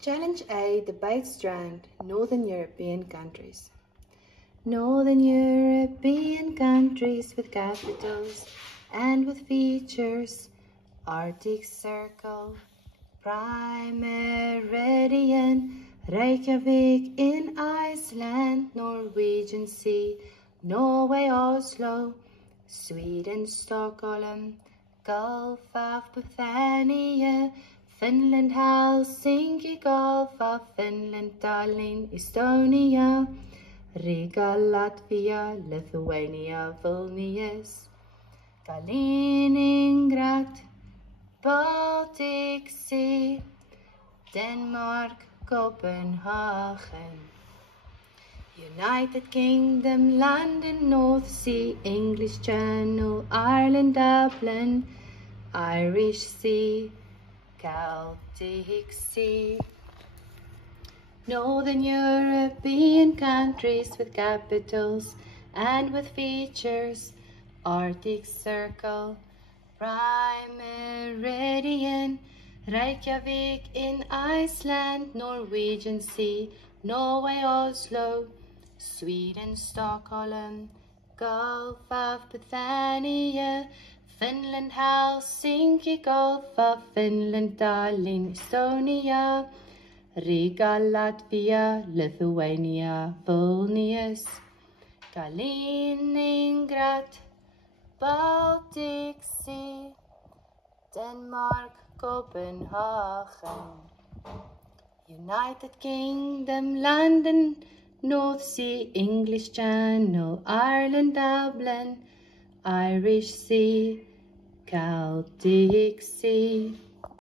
Challenge A, Debate Strand, Northern European countries. Northern European countries with capitals and with features. Arctic Circle, Prime Meridian, Reykjavik in Iceland, Norwegian Sea, Norway Oslo, Sweden Stockholm, Gulf of Bothnia, Finland Helsinki, Gulf of Finland Tallinn, Estonia, Riga Latvia, Lithuania Vilnius, Kaliningrad, Baltic Sea, Denmark, Copenhagen, United Kingdom, London, North Sea, English Channel, Ireland, Dublin, Irish Sea, Celtic Sea. Northern European countries with capitals and with features. Arctic Circle, Prime Meridian, Reykjavik in Iceland, Norwegian Sea, Norway Oslo, Sweden Stockholm, Gulf of Bothnia, Finland Helsinki, Gulf of Finland Tallinn, Estonia, Riga Latvia, Lithuania Vilnius, Kaliningrad, Baltic Sea, Denmark, Copenhagen, United Kingdom, London, North Sea, English Channel, Ireland, Dublin, Irish Sea, Celtic Sea.